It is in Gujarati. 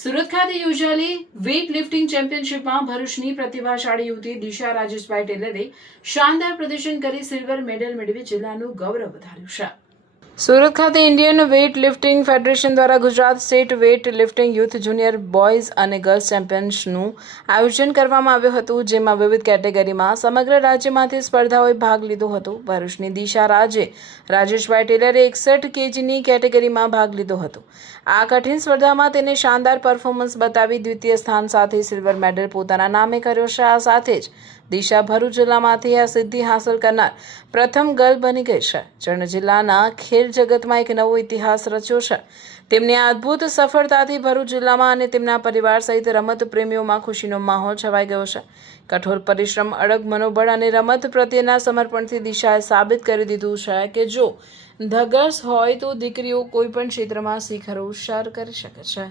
સુરત ખાતે યોજાયેલી વેઇટ લિફ્ટિંગ ચેમ્પિયનશિપમાં ભરૂચની પ્રતિભાશાળી યુવતી દિશા રાજેશભાઈ ટેલરે શાનદાર પ્રદર્શન કરી સિલ્વર મેડલ મેળવી જિલ્લાનું ગૌરવ વધાર્યું છે. સુરત ખાતે ઇન્ડિયન વેઇટ લિફ્ટિંગ ફેડરેશન દ્વારા Gujarat state weight lifting youth junior boys અને ગર્લ્સ ચેમ્પિયન્સનું આયોજન કરવામાં આવ્યું હતું, જેમાં વિવિધ કેટેગરીમાં સમગ્ર રાજ્યમાંથી સ્પર્ધાઓએ ભાગ લીધો હતો. ભરૂચની દિશા રાજેશભાઈ ટેલરે 61 કેજીની કેટેગરીમાં ભાગ લીધો હતો. આ કઠિન સ્પર્ધામાં તેને શાનદાર પરફોર્મન્સ બતાવી દ્વિતીય સ્થાન સાથે સિલ્વર મેડલ પોતાના નામે કર્યો છે. આ સાથે જ દિશા ભરૂચ જિલ્લામાંથી આ સિદ્ધિ હાંસલ કરનાર પ્રથમ ગર્લ બની ગઈ છે, જેણે જિલ્લાના ખેલ જગતમાં એક નવો ઇતિહાસ રચ્યો છે. તેમની આ અદ્ભુત સફળતાથી ભરૂચ જિલ્લામાં અને તેમના પરિવાર સહિત રમત પ્રેમીઓમાં ખુશીનો માહોલ છવાઈ ગયો છે. કઠોર પરિશ્રમ, અડગ મનોબળ અને રમત પ્રત્યેના સમર્પણથી દિશાએ સાબિત કરી દીધું છે કે જો ધગશ હોય તો દીકરીઓ કોઈ પણ ક્ષેત્રમાં શિખરો સર કરી શકે છે.